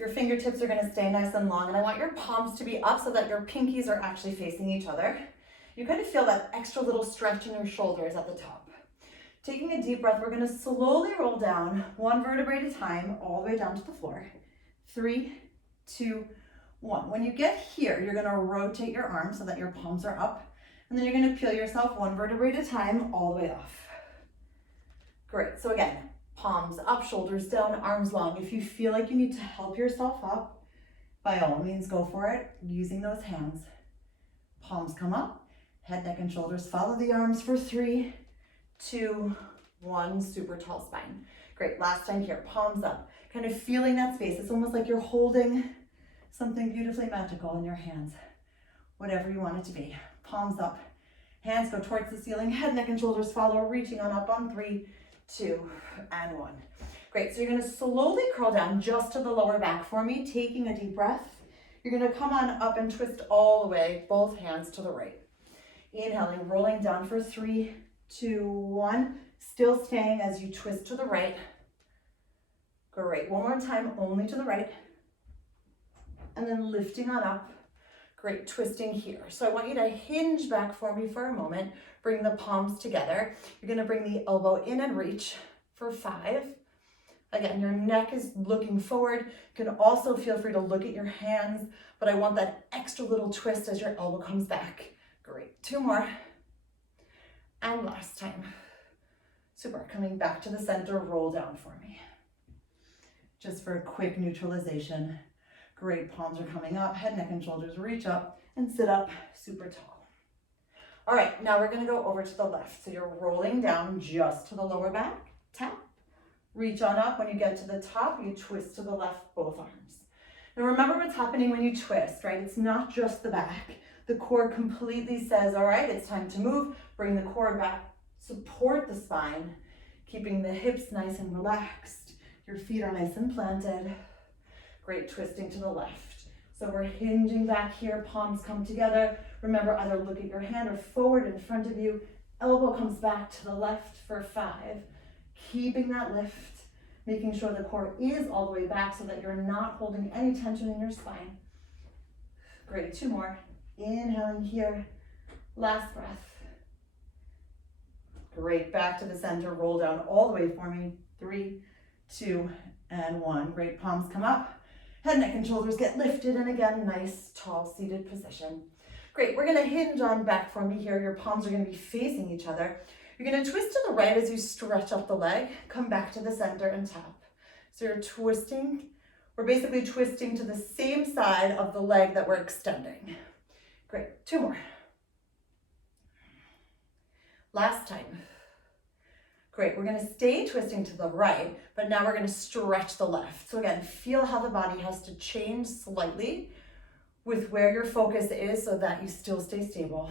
Your fingertips are gonna stay nice and long, and I want your palms to be up so that your pinkies are actually facing each other. You kind of feel that extra little stretch in your shoulders at the top. Taking a deep breath, we're gonna slowly roll down, one vertebrae at a time, all the way down to the floor. 3, 2, 1. When you get here, you're gonna rotate your arms so that your palms are up, and then you're gonna peel yourself one vertebrae at a time, all the way off. Great, so again, palms up, shoulders down, arms long. If you feel like you need to help yourself up, by all means go for it, using those hands. Palms come up, head, neck, and shoulders. Follow the arms for 3, 2, 1, super tall spine. Great, last time here, palms up. Kind of feeling that space. It's almost like you're holding something beautifully magical in your hands. Whatever you want it to be. Palms up, hands go towards the ceiling, head, neck, and shoulders follow, reaching on up on 3, 2, and 1. Great, so you're gonna slowly curl down just to the lower back for me, taking a deep breath. You're gonna come on up and twist all the way, both hands to the right. Inhaling, rolling down for 3, 2, 1. Still staying as you twist to the right. Great, one more time, only to the right. And then lifting on up. Great, twisting here. So I want you to hinge back for me for a moment. Bring the palms together. You're gonna bring the elbow in and reach for 5. Again, your neck is looking forward. You can also feel free to look at your hands, but I want that extra little twist as your elbow comes back. Great, 2 more. And last time. Super, coming back to the center, roll down for me. Just for a quick neutralization. Great, palms are coming up, head, neck, and shoulders reach up and sit up super tall. All right, now we're gonna go over to the left. So you're rolling down just to the lower back, tap, reach on up. When you get to the top, you twist to the left, both arms. Now remember what's happening when you twist, right? It's not just the back. The core completely says, all right, it's time to move. Bring the core back, support the spine, keeping the hips nice and relaxed. Your feet are nice and planted. Great, twisting to the left. So we're hinging back here, palms come together. Remember, either look at your hand or forward in front of you. Elbow comes back to the left for 5. Keeping that lift, making sure the core is all the way back so that you're not holding any tension in your spine. Great, 2 more. Inhaling here, last breath. Great, back to the center, roll down all the way for me. 3, 2, and 1. Great, palms come up. Head, neck, and shoulders get lifted, and again, nice, tall, seated position. Great, we're gonna hinge on back for me here. Your palms are gonna be facing each other. You're gonna twist to the right as you stretch up the leg, come back to the center and tap. So you're twisting, we're basically twisting to the same side of the leg that we're extending. Great, 2 more. Last time. Great, we're gonna stay twisting to the right, but now we're gonna stretch the left. So again, feel how the body has to change slightly with where your focus is so that you still stay stable.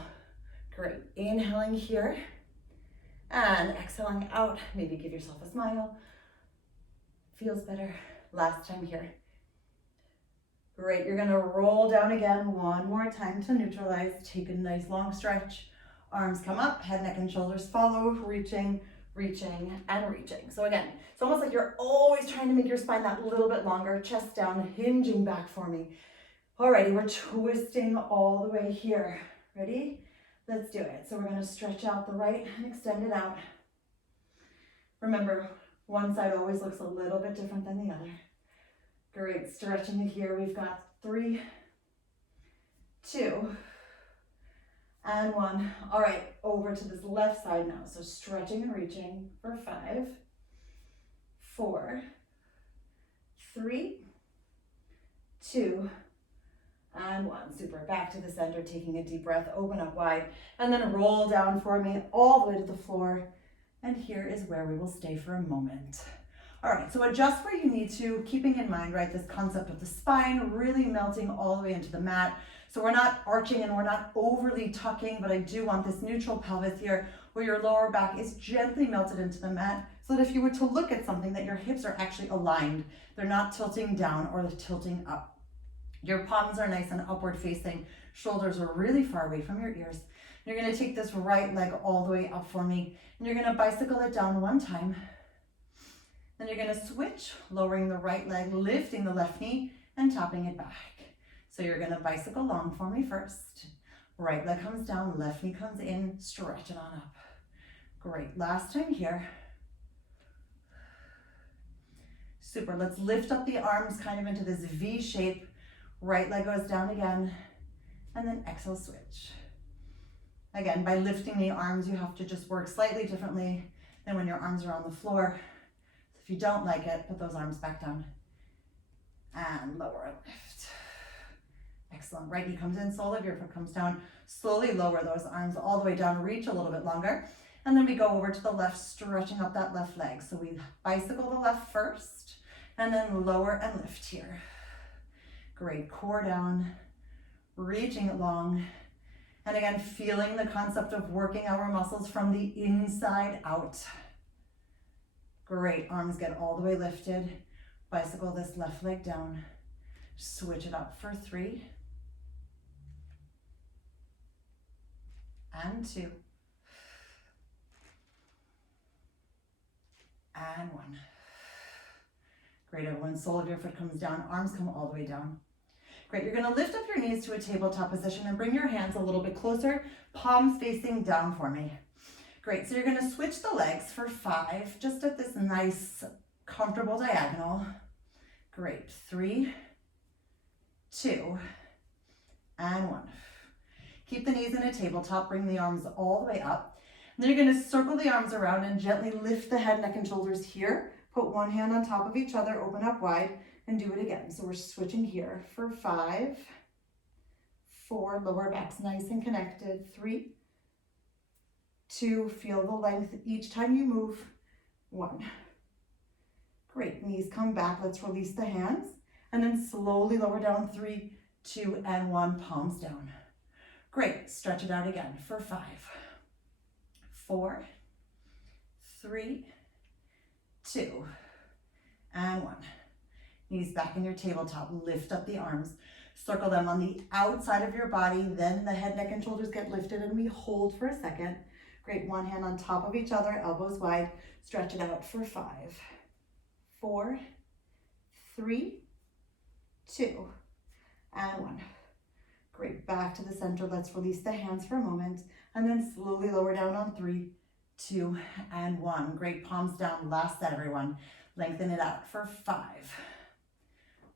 Great, inhaling here and exhaling out. Maybe give yourself a smile. Feels better. Last time here. Great, you're gonna roll down again one more time to neutralize. Take a nice long stretch. Arms come up, head, neck, and shoulders follow, reaching, reaching, and reaching. So again, it's almost like you're always trying to make your spine that little bit longer, chest down, hinging back for me. Alrighty, we're twisting all the way here. Ready? Let's do it. So we're gonna stretch out the right and extend it out. Remember, one side always looks a little bit different than the other. Great, stretching it here. We've got 3, 2, and 1. All right, over to this left side now. So stretching and reaching for 5, 4, 3, 2, and 1. Super, back to the center, taking a deep breath, open up wide, and then roll down for me all the way to the floor. And here is where we will stay for a moment. All right, so adjust where you need to, keeping in mind, right, this concept of the spine really melting all the way into the mat. So we're not arching and we're not overly tucking, but I do want this neutral pelvis here where your lower back is gently melted into the mat so that if you were to look at something, that your hips are actually aligned. They're not tilting down or tilting up. Your palms are nice and upward facing. Shoulders are really far away from your ears. You're gonna take this right leg all the way up for me, and you're gonna bicycle it down one time. Then you're gonna switch, lowering the right leg, lifting the left knee, and tapping it back. So you're gonna bicycle long for me first. Right leg comes down, left knee comes in, stretch it on up. Great, last time here. Super, let's lift up the arms kind of into this V shape. Right leg goes down again, and then exhale, switch. Again, by lifting the arms, you have to just work slightly differently than when your arms are on the floor. So if you don't like it, put those arms back down and lower and lift. Excellent, right knee comes in, sole of your foot comes down. Slowly lower those arms all the way down, reach a little bit longer. And then we go over to the left, stretching up that left leg. So we bicycle the left first, and then lower and lift here. Great, core down, reaching it long. And again, feeling the concept of working our muscles from the inside out. Great, arms get all the way lifted. Bicycle this left leg down. Switch it up for 3. And 2. And 1. Great, everyone, sole of your foot comes down, arms come all the way down. Great, you're gonna lift up your knees to a tabletop position and bring your hands a little bit closer, palms facing down for me. Great, so you're gonna switch the legs for 5, just at this nice, comfortable diagonal. Great, 3, 2, and 1. Keep the knees in a tabletop, bring the arms all the way up. And then you're gonna circle the arms around and gently lift the head, neck, and shoulders here. Put one hand on top of each other, open up wide, and do it again. So we're switching here for 5, 4, lower back's nice and connected, 3, 2, feel the length each time you move, 1. Great, knees come back, let's release the hands, and then slowly lower down, 3, 2, and 1, palms down. Great, stretch it out again for 5, 4, 3, 2, and 1. Knees back in your tabletop, lift up the arms, circle them on the outside of your body, then the head, neck, and shoulders get lifted, and we hold for a second. Great, one hand on top of each other, elbows wide, stretch it out for 5, 4, 3, 2, and 1. Great, back to the center, let's release the hands for a moment, and then slowly lower down on 3, 2, and 1. Great, palms down, last set everyone. Lengthen it out for 5,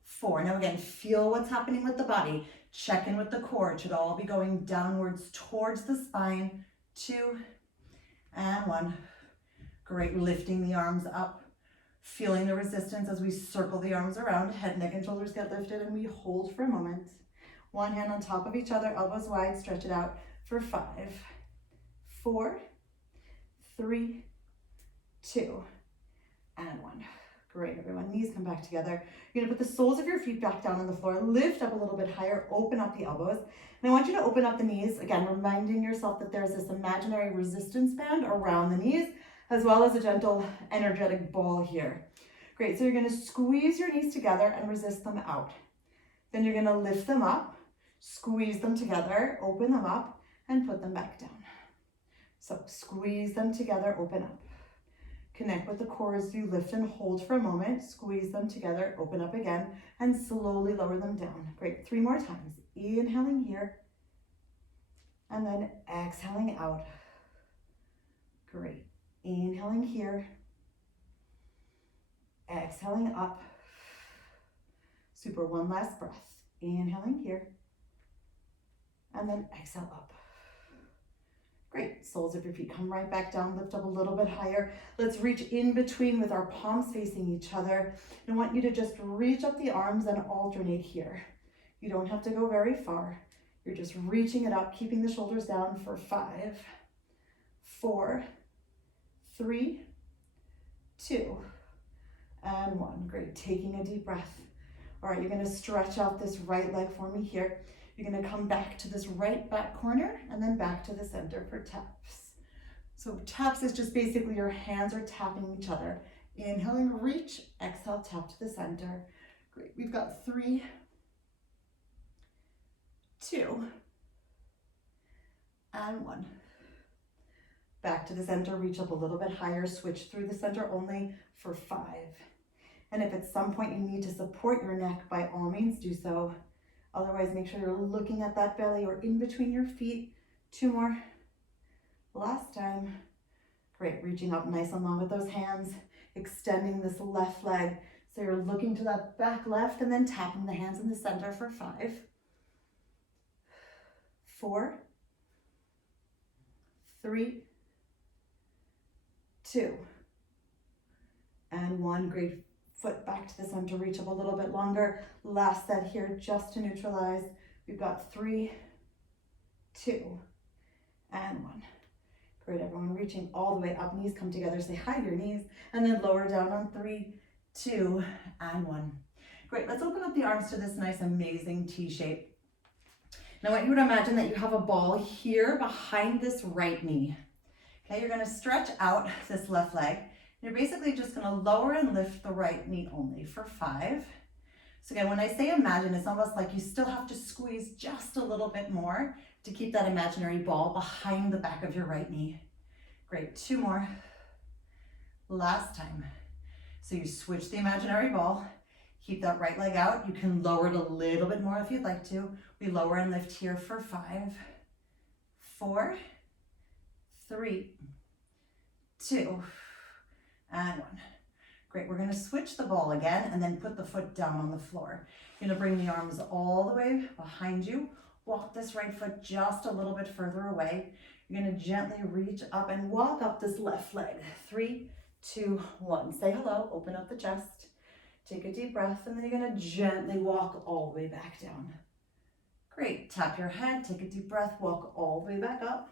4. Now again, feel what's happening with the body. Check in with the core. It should all be going downwards towards the spine. 2, and 1. Great, lifting the arms up. Feeling the resistance as we circle the arms around. Head, neck, and shoulders get lifted, and we hold for a moment. One hand on top of each other, elbows wide, stretch it out for 5, 4, 3, 2, and 1. Great, everyone, knees come back together. You're gonna put the soles of your feet back down on the floor, lift up a little bit higher, open up the elbows. And I want you to open up the knees, again, reminding yourself that there's this imaginary resistance band around the knees, as well as a gentle energetic ball here. Great, so you're gonna squeeze your knees together and resist them out. Then you're gonna lift them up, squeeze them together, open them up, and put them back down. So squeeze them together, open up. Connect with the core as you lift and hold for a moment, squeeze them together, open up again, and slowly lower them down. Great, 3 more times. Inhaling here, and then exhaling out. Great, inhaling here, exhaling up. Super, one last breath. Inhaling here, and then exhale up. Great, soles of your feet come right back down, lift up a little bit higher. Let's reach in between with our palms facing each other. I want you to just reach up the arms and alternate here. You don't have to go very far. You're just reaching it up, keeping the shoulders down for 5, 4, 3, 2, and 1. Great, taking a deep breath. All right, you're gonna stretch out this right leg for me here. You're gonna come back to this right back corner and then back to the center for taps. So taps is just basically your hands are tapping each other. Inhaling, reach, exhale, tap to the center. Great, we've got 3, 2, and 1. Back to the center, reach up a little bit higher, switch through the center only for 5. And if at some point you need to support your neck, by all means do so. Otherwise, make sure you're looking at that belly or in between your feet. 2 more. Last time. Great, reaching up nice and long with those hands, extending this left leg. So you're looking to that back left and then tapping the hands in the center for 5, 4, 3, 2, and 1. Great. Foot back to the center, reach up a little bit longer. Last set here, just to neutralize. We've got 3, 2, and 1. Great, everyone, reaching all the way up, knees come together, say hi to your knees, and then lower down on 3, 2, and 1. Great, let's open up the arms to this nice, amazing T shape. Now I want you to imagine that you have a ball here behind this right knee. Okay, you're gonna stretch out this left leg. You're basically just going to lower and lift the right knee only for 5. So again, when I say imagine, it's almost like you still have to squeeze just a little bit more to keep that imaginary ball behind the back of your right knee. Great, 2 more. Last time. So you switch the imaginary ball, keep that right leg out. You can lower it a little bit more if you'd like to. We lower and lift here for 5, 4, 3, 2, and 1. Great, we're gonna switch the ball again and then put the foot down on the floor. You're gonna bring the arms all the way behind you. Walk this right foot just a little bit further away. You're gonna gently reach up and walk up this left leg. 3, 2, 1. Say hello, open up the chest. Take a deep breath, and then you're gonna gently walk all the way back down. Great, tap your head, take a deep breath, walk all the way back up.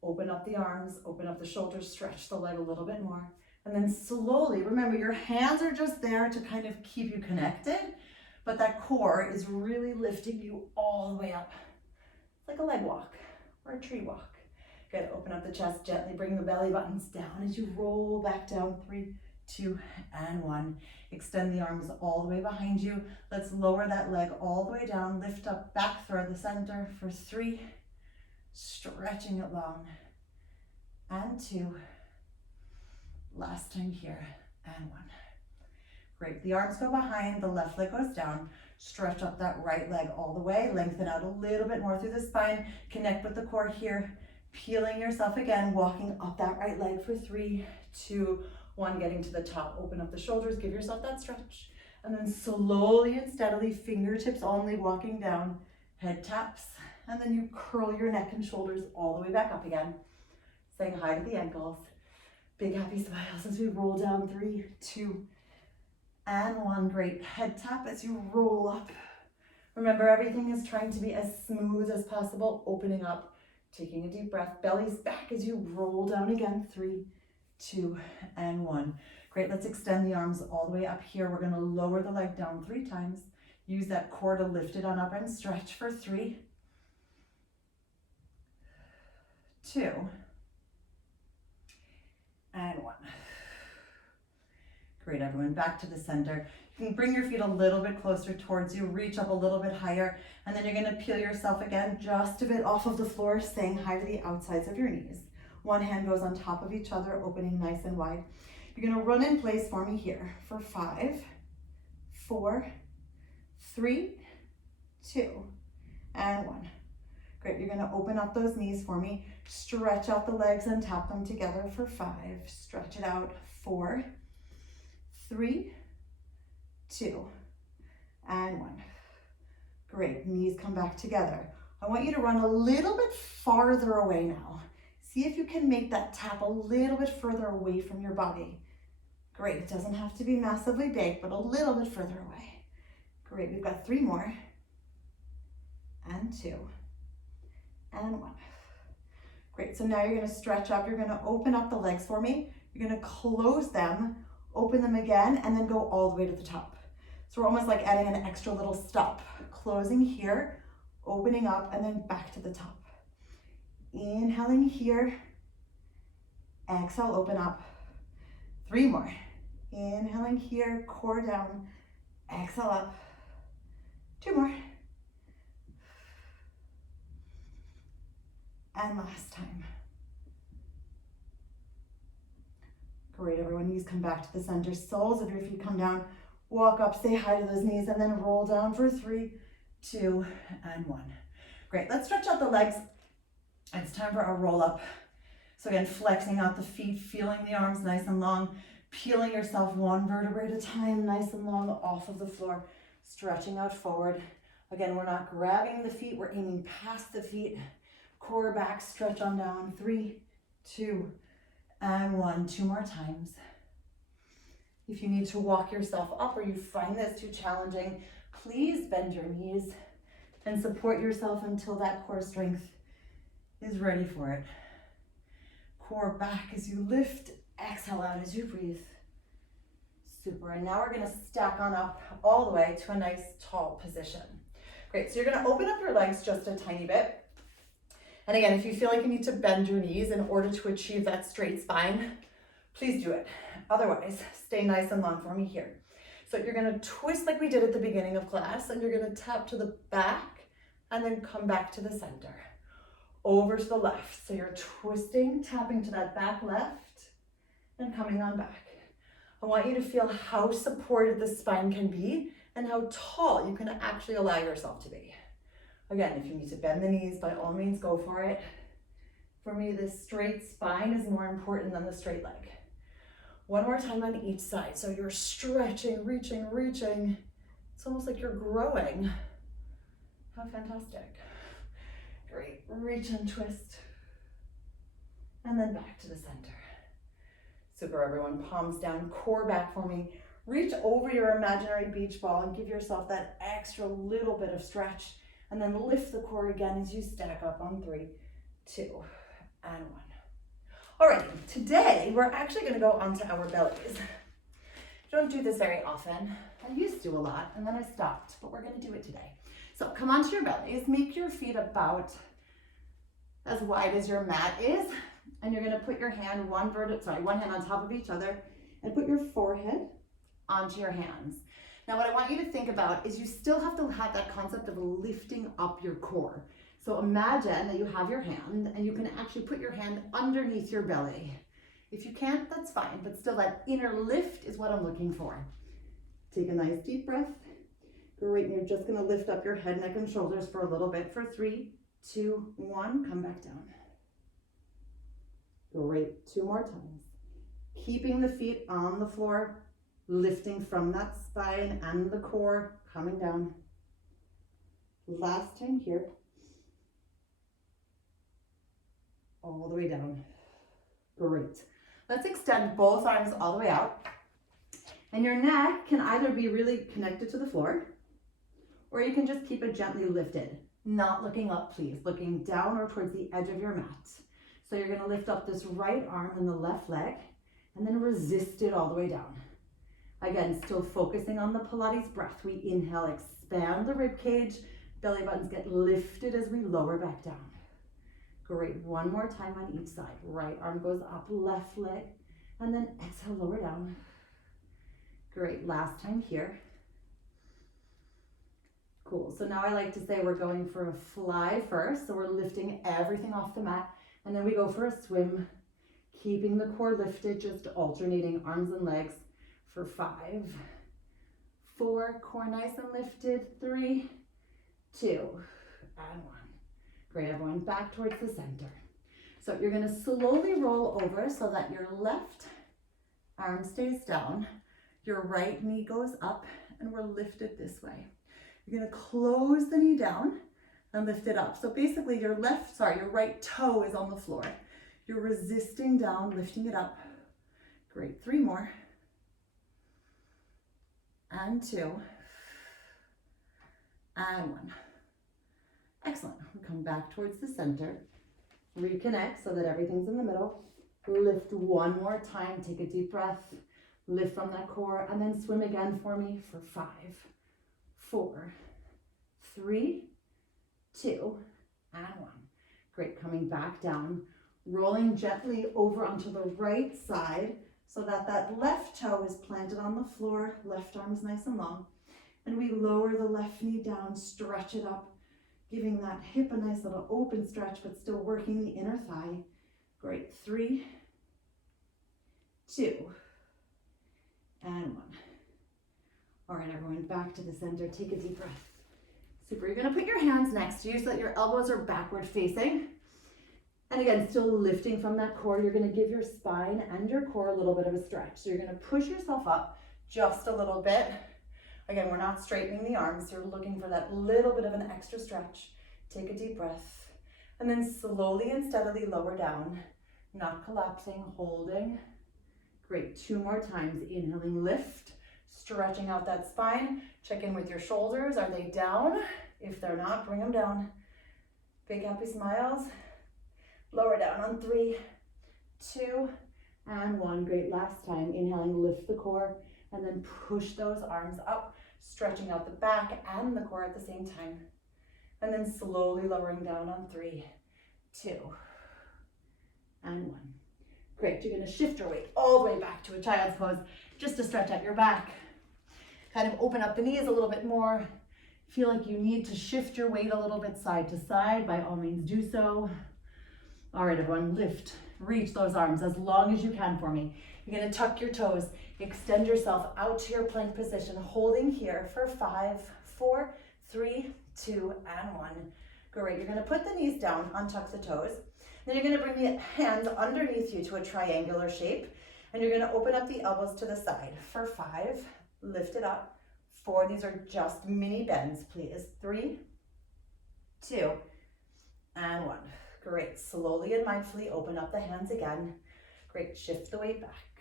Open up the arms, open up the shoulders, stretch the leg a little bit more. And then slowly, remember your hands are just there to kind of keep you connected, but that core is really lifting you all the way up. It's like a leg walk or a tree walk. Good, open up the chest, gently bring the belly buttons down as you roll back down. 3, 2, and 1. Extend the arms all the way behind you. Let's lower that leg all the way down, lift up, back through the center for 3, stretching it long, and 2, last time here, and 1. Great, the arms go behind, the left leg goes down, stretch up that right leg all the way, lengthen out a little bit more through the spine, connect with the core here, peeling yourself again, walking up that right leg for 3, 2, 1, getting to the top, open up the shoulders, give yourself that stretch, and then slowly and steadily, fingertips only, walking down, head taps, and then you curl your neck and shoulders all the way back up again. Saying hi to the ankles. Big happy smiles as we roll down. 3, 2, and 1. Great. Head tap as you roll up. Remember, everything is trying to be as smooth as possible. Opening up, taking a deep breath. Belly's back as you roll down again. 3, 2, and 1. Great. Let's extend the arms all the way up here. We're going to lower the leg down 3 times. Use that core to lift it on up and stretch for 3, 2, and 1. Great, everyone, back to the center. You can bring your feet a little bit closer towards you, reach up a little bit higher, and then you're gonna peel yourself again just a bit off of the floor, saying hi to the outsides of your knees. One hand goes on top of each other, opening nice and wide. You're gonna run in place for me here for 5, 4, 3, 2, and 1. Great, you're gonna open up those knees for me, stretch out the legs and tap them together for 5, stretch it out, 4, 3, 2, and 1. Great, knees come back together. I want you to run a little bit farther away now. See if you can make that tap a little bit further away from your body. Great, it doesn't have to be massively big, but a little bit further away. Great, we've got 3 more, and 2, and 1. Great, so now you're gonna stretch up, you're gonna open up the legs for me, you're gonna close them, open them again, and then go all the way to the top. So we're almost like adding an extra little stop. Closing here, opening up, and then back to the top. Inhaling here, exhale, open up. 3 more. Inhaling here, core down, exhale up. 2 more. And last time. Great, everyone. Knees come back to the center. Soles of your feet come down. Walk up, say hi to those knees, and then roll down for 3, 2, and 1. Great, let's stretch out the legs. It's time for our roll up. So again, flexing out the feet, feeling the arms nice and long, peeling yourself one vertebrae at a time, nice and long off of the floor, stretching out forward. Again, we're not grabbing the feet, we're aiming past the feet. Core back, stretch on down. 3, 2, and 1. 2 more times. If you need to walk yourself up or you find this too challenging, please bend your knees and support yourself until that core strength is ready for it. Core back as you lift, exhale out as you breathe. Super, and now we're gonna stack on up all the way to a nice tall position. Great, so you're gonna open up your legs just a tiny bit. And again, if you feel like you need to bend your knees in order to achieve that straight spine, please do it. Otherwise, stay nice and long for me here. So you're gonna twist like we did at the beginning of class, and you're gonna tap to the back and then come back to the center. Over to the left. So you're twisting, tapping to that back left, and coming on back. I want you to feel how supported the spine can be and how tall you can actually allow yourself to be. Again, if you need to bend the knees, by all means, go for it. For me, this straight spine is more important than the straight leg. One more time on each side. So you're stretching, reaching, reaching. It's almost like you're growing. How fantastic. Great, reach and twist. And then back to the center. Super, everyone, palms down, core back for me. Reach over your imaginary beach ball and give yourself that extra little bit of stretch. And then lift the core again as you stack up on 3, 2, and 1. All right, today we're actually gonna go onto our bellies. Don't do this very often. I used to a lot and then I stopped, but we're gonna do it today. So come onto your bellies, make your feet about as wide as your mat is, and you're gonna put your hand, one hand on top of each other, and put your forehead onto your hands. Now what I want you to think about is you still have to have that concept of lifting up your core. So imagine that you have your hand and you can actually put your hand underneath your belly. If you can't, that's fine, but still that inner lift is what I'm looking for. Take a nice deep breath. Great, and you're just gonna lift up your head, neck, and shoulders for a little bit for 3, 2, 1, come back down. Great, 2 more times. Keeping the feet on the floor, lifting from that spine and the core, coming down. Last time here. All the way down. Great. Let's extend both arms all the way out. And your neck can either be really connected to the floor, or you can just keep it gently lifted. Not looking up, please. Looking down or towards the edge of your mat. So you're gonna lift up this right arm and the left leg, and then resist it all the way down. Again, still focusing on the Pilates breath. We inhale, expand the rib cage, belly buttons get lifted as we lower back down. Great, one more time on each side. Right arm goes up, left leg, and then exhale, lower down. Great, last time here. Cool, so now I like to say we're going for a fly first, so we're lifting everything off the mat, and then we go for a swim, keeping the core lifted, just alternating arms and legs for 5, 4, core nice and lifted, 3, 2, and 1. Great, everyone, back towards the center. So you're gonna slowly roll over so that your left arm stays down, your right knee goes up, and we're lifted this way. You're gonna close the knee down and lift it up. So basically your right toe is on the floor. You're resisting down, lifting it up. Great, 3 more. And 2. And 1. Excellent. We'll come back towards the center. Reconnect so that everything's in the middle. Lift one more time. Take a deep breath. Lift from that core and then swim again for me for 5, 4, 3, 2, and 1. Great. Coming back down. Rolling gently over onto the right side so that that left toe is planted on the floor. Left arm is nice and long. And we lower the left knee down, stretch it up, giving that hip a nice little open stretch, but still working the inner thigh. Great. 3, 2, and 1. All right, everyone, back to the center. Take a deep breath. Super. You're going to put your hands next to you so that your elbows are backward facing. And again, still lifting from that core. You're going to give your spine and your core a little bit of a stretch. So you're going to push yourself up just a little bit. Again, we're not straightening the arms. You're looking for that little bit of an extra stretch. Take a deep breath. And then slowly and steadily lower down. Not collapsing, holding. Great. 2 more times. Inhaling, lift. Stretching out that spine. Check in with your shoulders. Are they down? If they're not, bring them down. Big happy smiles. Lower down on 3, 2, and 1. Great. Last time. Inhaling, lift the core, and then push those arms up, stretching out the back and the core at the same time. And then slowly lowering down on 3, 2, and 1. Great. You're going to shift your weight all the way back to a child's pose, just to stretch out your back. Kind of open up the knees a little bit more. Feel like you need to shift your weight a little bit side to side. By all means, do so. All right, everyone, lift, reach those arms as long as you can for me. You're going to tuck your toes, extend yourself out to your plank position, holding here for 5, 4, 3, 2, and 1. Great. You're going to put the knees down, untuck the toes. Then you're going to bring the hands underneath you to a triangular shape, and you're going to open up the elbows to the side for 5. Lift it up. 4. These are just mini bends, please. 3, 2, and 1. Great. Slowly and mindfully open up the hands again. Great. Shift the weight back.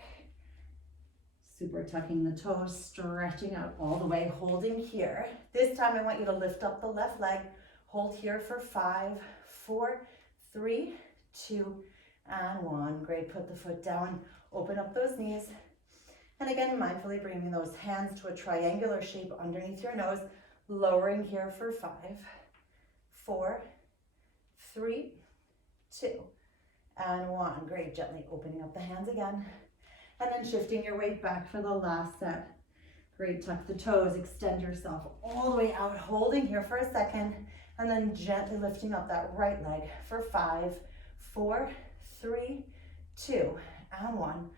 Super. Tucking the toes, stretching out all the way, holding here. This time I want you to lift up the left leg. Hold here for 5, 4, 3, 2, and 1. Great. Put the foot down. Open up those knees. And again, mindfully bringing those hands to a triangular shape underneath your nose. Lowering here for 5, 4, 3, 2, and 1. Great. Gently opening up the hands again. And then shifting your weight back for the last set. Great. Tuck the toes. Extend yourself all the way out. Holding here for a second. And then gently lifting up that right leg for 5, 4, 3, 2, and 1.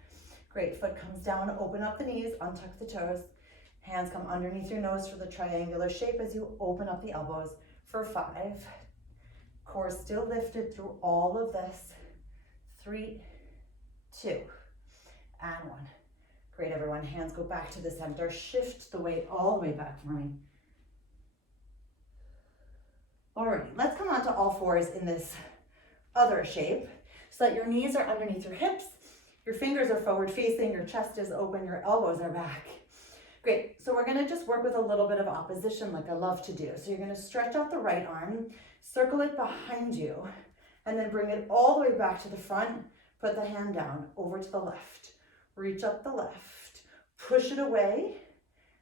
Great. Foot comes down. Open up the knees. Untuck the toes. Hands come underneath your nose for the triangular shape as you open up the elbows for 5. Core still lifted through all of this. 3, 2, and 1. Great, everyone. Hands go back to the center. Shift the weight all the way back for me. Alrighty, let's come on to all fours in this other shape so that your knees are underneath your hips, your fingers are forward facing, your chest is open, your elbows are back. Great, so we're gonna just work with a little bit of opposition like I love to do. So you're gonna stretch out the right arm, circle it behind you, and then bring it all the way back to the front. Put the hand down, over to the left. Reach up the left, push it away,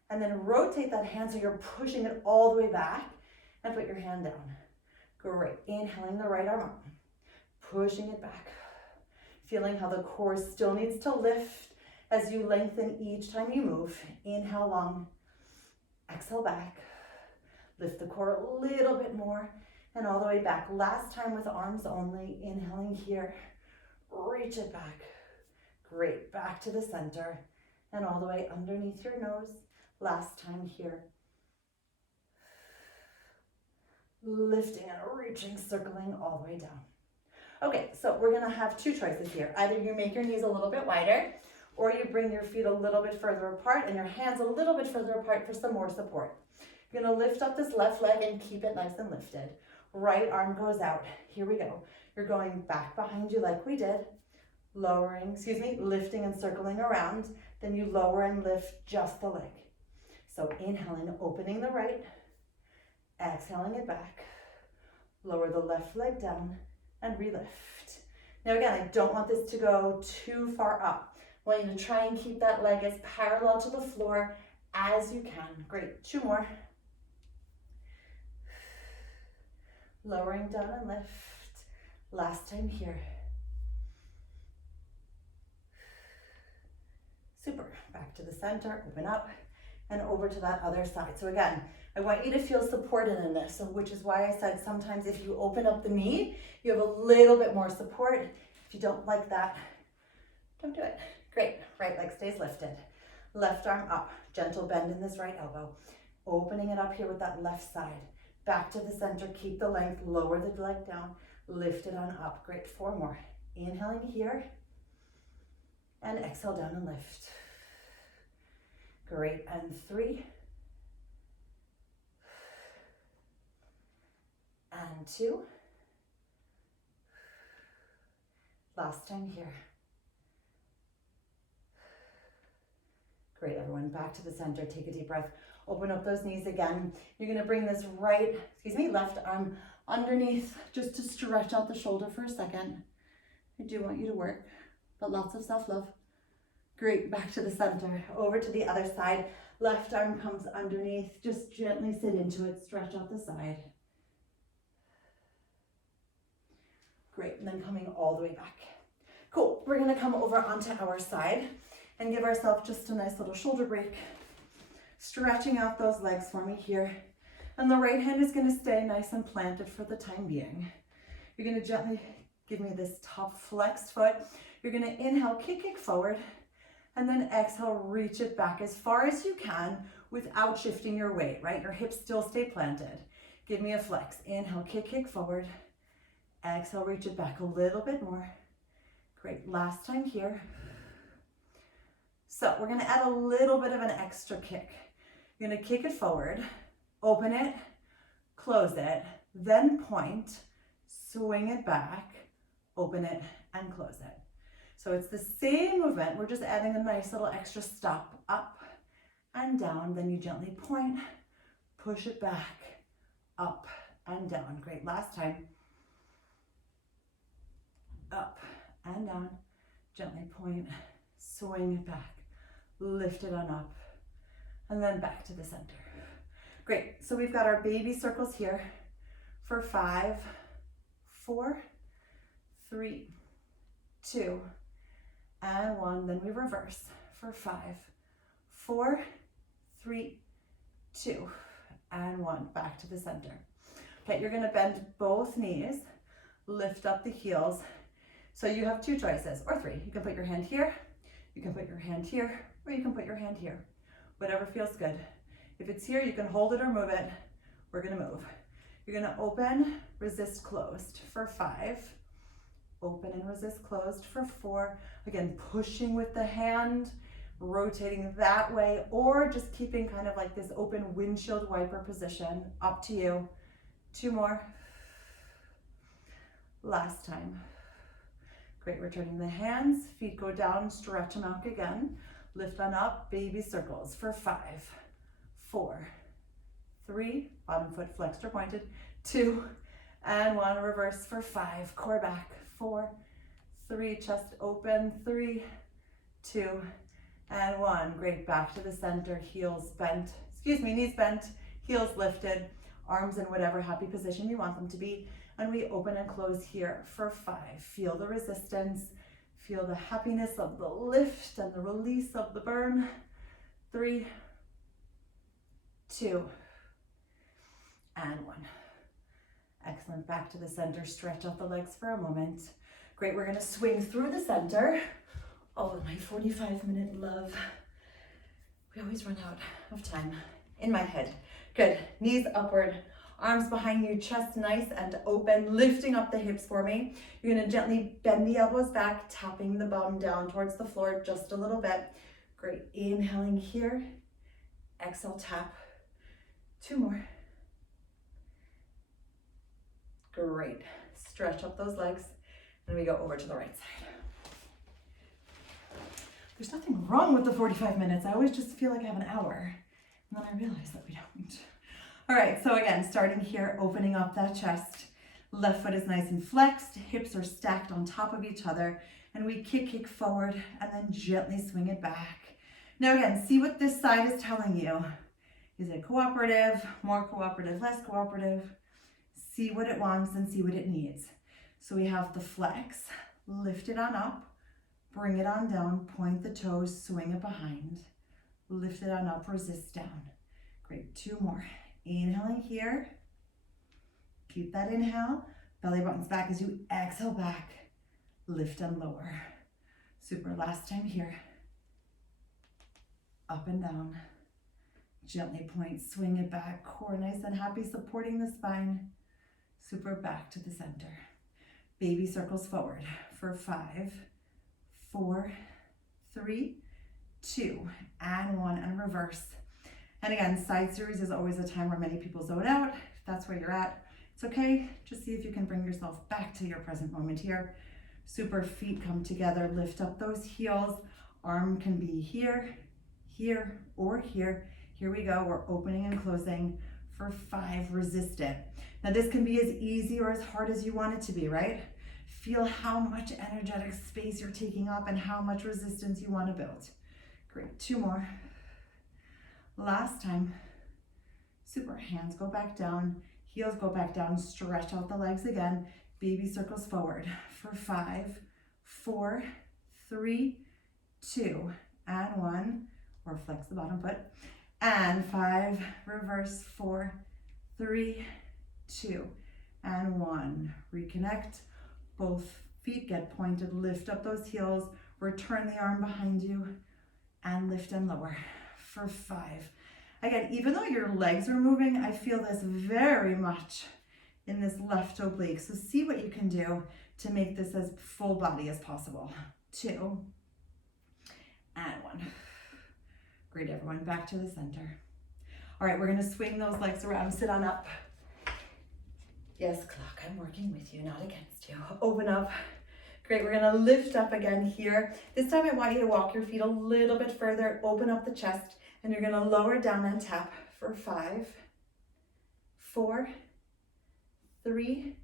and then rotate that hand so you're pushing it all the way back, and put your hand down. Great. Inhaling the right arm up, pushing it back. Feeling how the core still needs to lift as you lengthen each time you move. Inhale long, exhale back. Lift the core a little bit more and all the way back. Last time with arms only. Inhaling here, reach it back. Great. Back to the center and all the way underneath your nose. Last time here. Lifting and reaching, circling all the way down. Okay, so we're gonna have two choices here. Either you make your knees a little bit wider, or you bring your feet a little bit further apart and your hands a little bit further apart for some more support. You're gonna lift up this left leg and keep it nice and lifted. Right arm goes out. Here we go. You're going back behind you like we did. Lifting and circling around. Then you lower and lift just the leg. So inhaling, opening the right. Exhaling it back. Lower the left leg down and relift. Now again, I don't want this to go too far up. I want you to try and keep that leg as parallel to the floor as you can. Great, 2 more. Lowering down and lift. Last time here. Super, back to the center, open up, and over to that other side. So again, I want you to feel supported in this, which is why I said sometimes if you open up the knee, you have a little bit more support. If you don't like that, don't do it. Great, right leg stays lifted. Left arm up, gentle bend in this right elbow. Opening it up here with that left side. Back to the center, keep the length, lower the leg down, lift it on up. Great, 4 more. Inhaling here, and exhale down and lift. Great, and 3, and 2. Last time here. Great, everyone, back to the center, take a deep breath. Open up those knees again. You're gonna bring this left arm underneath just to stretch out the shoulder for a second. I do want you to work, but lots of self-love. Great, back to the center, over to the other side. Left arm comes underneath, just gently sit into it, stretch out the side. Great, and then coming all the way back. Cool, we're gonna come over onto our side and give ourselves just a nice little shoulder break. Stretching out those legs for me here. And the right hand is gonna stay nice and planted for the time being. You're gonna gently give me this top flexed foot. You're gonna inhale, kick forward, and then exhale, reach it back as far as you can without shifting your weight, right? Your hips still stay planted. Give me a flex. Inhale, kick forward. Exhale, reach it back a little bit more. Great, last time here. So we're gonna add a little bit of an extra kick. You're gonna kick it forward, open it, close it, then point, swing it back, open it, and close it. So it's the same movement, we're just adding a nice little extra stop, up and down, then you gently point, push it back, up and down. Great, last time. Up and down, gently point, swing it back, lift it on up, and then back to the center. Great, so we've got our baby circles here for 5, 4, 3, 2, and 1. Then we reverse for 5, 4, 3, 2, and 1. Back to the center. Okay, you're gonna bend both knees, lift up the heels. So you have 2 choices, or 3. You can put your hand here, you can put your hand here, or you can put your hand here. Whatever feels good. If it's here, you can hold it or move it. We're gonna move. You're gonna open, resist, closed for 5. Open and resist, closed for 4. Again, pushing with the hand, rotating that way, or just keeping kind of like this open windshield wiper position. Up to you. 2 more. Last time. Great, returning the hands, feet go down, stretch them out again. Lift on up, baby circles for 5, 4, 3, bottom foot flexed or pointed, 2, and 1, reverse for 5, core back, 4, 3, chest open, 3, 2, and 1. Great, back to the center, heels bent, knees bent, heels lifted, arms in whatever happy position you want them to be. And we open and close here for 5. Feel the resistance. Feel the happiness of the lift and the release of the burn. 3, 2, and 1. Excellent. Back to the center. Stretch out the legs for a moment. Great. We're going to swing through the center. Oh, my 45-minute love. We always run out of time in my head. Good. Knees upward. Arms behind you, chest nice and open, lifting up the hips for me. You're gonna gently bend the elbows back, tapping the bum down towards the floor just a little bit. Great, inhaling here, exhale, tap. 2 more. Great, stretch up those legs, and we go over to the right side. There's nothing wrong with the 45 minutes. I always just feel like I have an hour, and then I realize that we don't. All right, so again, starting here, opening up that chest. Left foot is nice and flexed, hips are stacked on top of each other, and we kick forward and then gently swing it back. Now again, see what this side is telling you. Is it cooperative, more cooperative, less cooperative? See what it wants and see what it needs. So we have the flex, lift it on up, bring it on down, point the toes, swing it behind, lift it on up, resist down. Great, 2 more. Inhaling here, keep that inhale, belly buttons back as you exhale back, lift and lower. Super, last time here. up and down. Gently point, swing it back, core nice and happy, supporting the spine. Super, back to the center. Baby circles forward for 5, 4, 3, 2, and 1, and reverse. And again, side series is always a time where many people zone out. If that's where you're at, it's okay. Just see if you can bring yourself back to your present moment here. Super, feet come together, lift up those heels. Arm can be here, here, or here. Here we go, we're opening and closing for 5, resist it. Now this can be as easy or as hard as you want it to be, right? Feel how much energetic space you're taking up and how much resistance you want to build. Great, 2 more. Last time. Super, hands go back down, heels go back down, stretch out the legs again. Baby circles forward for 5, 4, 3, 2, and 1, or flex the bottom foot. And 5, reverse, 4, 3, 2, and 1. Reconnect, both feet get pointed, lift up those heels, return the arm behind you, and lift and lower for 5. Again, even though your legs are moving, I feel this very much in this left oblique. So see what you can do to make this as full body as possible. 2, and 1. Great, everyone, back to the center. All right, we're gonna swing those legs around, sit on up. Yes, clock, I'm working with you, not against you. Open up. Great, we're gonna lift up again here. This time I want you to walk your feet a little bit further, open up the chest, and you're gonna lower down and tap for 5, 4, 3,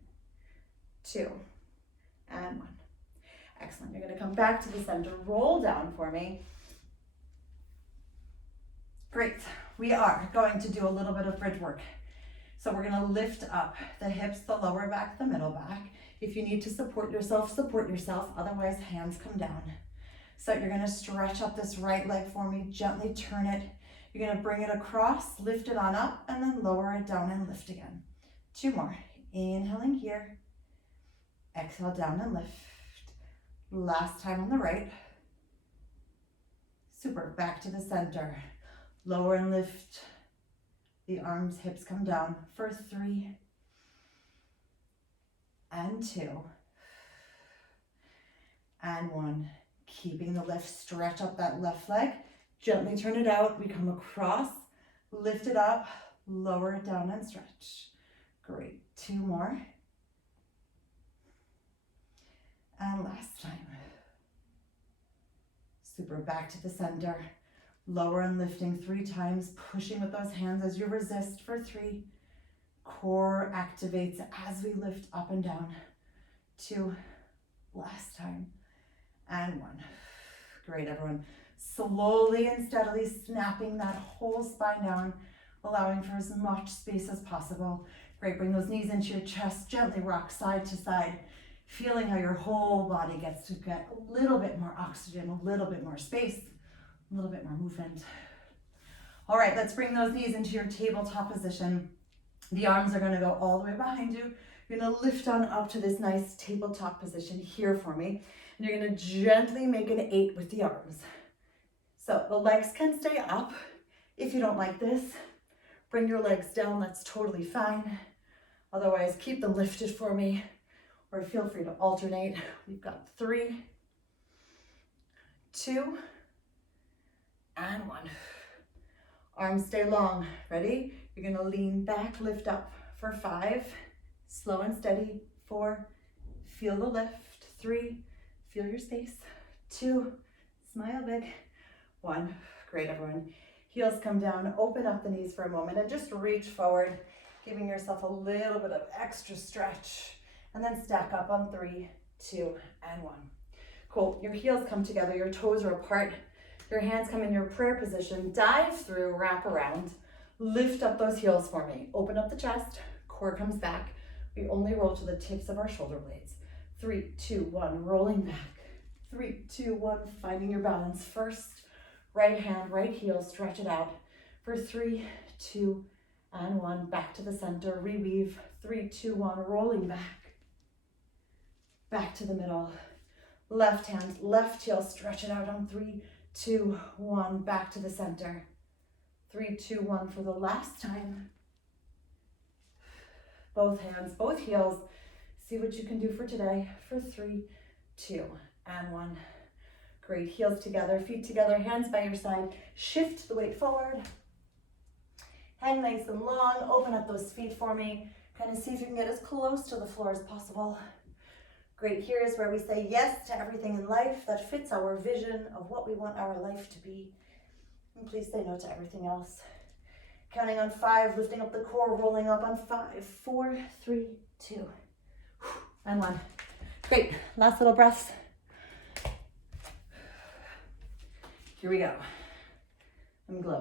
2, and 1. Excellent, you're gonna come back to the center, roll down for me. Great, we are going to do a little bit of bridge work. So we're gonna lift up the hips, the lower back, the middle back. If you need to support yourself, otherwise hands come down. So you're gonna stretch up this right leg for me, gently turn it. You're gonna bring it across, lift it on up, and then lower it down and lift again. 2 more, inhaling here. Exhale, down and lift. Last time on the right. Super, back to the center. Lower and lift the arms, hips come down for 3, and 2, and 1. Keeping the lift, stretch up that left leg, gently turn it out. We come across, lift it up, lower it down and stretch. Great, 2 more. And last time. Super, back to the center. Lower and lifting 3 times, pushing with those hands as you resist for 3. Core activates as we lift up and down. 2, last time, and 1. Great, everyone. Slowly and steadily snapping that whole spine down, allowing for as much space as possible. Great, bring those knees into your chest, gently rock side to side, feeling how your whole body gets to get a little bit more oxygen, a little bit more space. A little bit more movement. All right, let's bring those knees into your tabletop position. The arms are gonna go all the way behind you. You're gonna lift on up to this nice tabletop position here for me. And you're gonna gently make an 8 with the arms. So the legs can stay up. If you don't like this, bring your legs down, that's totally fine. Otherwise, keep them lifted for me, or feel free to alternate. We've got 3, 2, and 1. Arms stay long. Ready? You're gonna lean back, lift up for 5. Slow and steady. 4. Feel the lift. 3. Feel your space. 2. Smile big. 1. Great, everyone. Heels come down. Open up the knees for a moment and just reach forward, giving yourself a little bit of extra stretch. And then stack up on 3, 2, and 1. Cool. Your heels come together. Your toes are apart. Your hands come in your prayer position, dive through, wrap around, lift up those heels for me. Open up the chest, core comes back. We only roll to the tips of our shoulder blades. 3, 2, 1, rolling back. 3, 2, 1, finding your balance. First, right hand, right heel, stretch it out. For 3, 2, and 1, back to the center, reweave. 3, 2, 1, rolling back. Back to the middle. Left hand, left heel, stretch it out on 3, 2, 1, back to the center. 3, 2, 1 for the last time. Both hands, both heels. See what you can do for today for 3, 2, and 1. Great, heels together, feet together, hands by your side. Shift the weight forward. Hang nice and long, open up those feet for me. Kind of see if you can get as close to the floor as possible. Great, here is where we say yes to everything in life that fits our vision of what we want our life to be. And please say no to everything else. Counting on 5, lifting up the core, rolling up on 5, 4, 3, 2, and 1. Great, last little breaths. Here we go. I'm glowing.